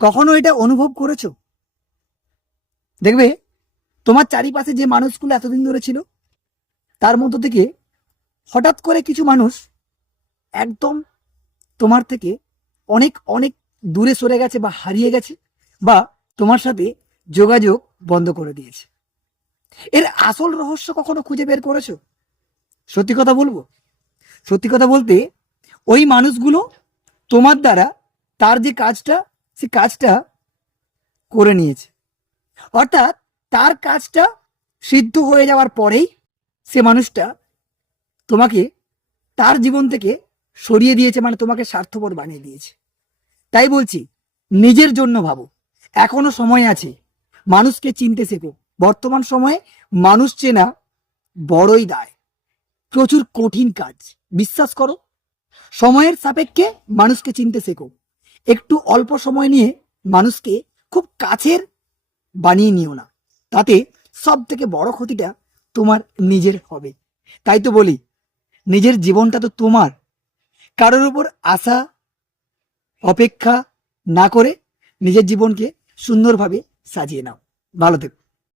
কখনো এটা অনুভব করেছো? দেখবে তোমার চারিপাশে যে মানুষগুলো এতদিন ধরে ছিল, তার মধ্য থেকে হঠাৎ করে কিছু মানুষ একদম তোমার থেকে অনেক অনেক দূরে সরে গেছে বা হারিয়ে গেছে, বা তোমার সাথে যোগাযোগ বন্ধ করে দিয়েছে। এর আসল রহস্য কখনো খুঁজে বের করেছো? সত্যি কথা বলবো, সত্যি কথা বলতে ওই মানুষগুলো তোমার দ্বারা তার যে কাজটা, সে কাজটা করে নিয়েছে। অর্থাৎ তার কাজটা সিদ্ধ হয়ে যাওয়ার পরেই সে মানুষটা তোমাকে তার জীবন থেকে সরিয়ে দিয়েছে, মানে তোমাকে স্বার্থপর বানিয়ে দিয়েছে। তাই বলছি, নিজের জন্য ভাবো, এখনো সময় আছে। মানুষকে চিনতে শেখো। বর্তমান সময়ে মানুষ চেনা বড়ই দায়, প্রচুর কঠিন কাজ। বিশ্বাস করো, সময়ের সাপেক্ষে মানুষকে চিনতে শেখো। একটু অল্প সময় নিয়ে মানুষকে খুব কাছের বানিয়ে নিও না, তাতে সব থেকে বড় ক্ষতিটা তোমার নিজের হবে। তাই তো বলি, নিজের জীবনটা তো তোমার। কারোর উপর আশা অপেক্ষা না করে নিজের জীবনকে সুন্দরভাবে সাজিয়ে নাও। ভালো থেকো।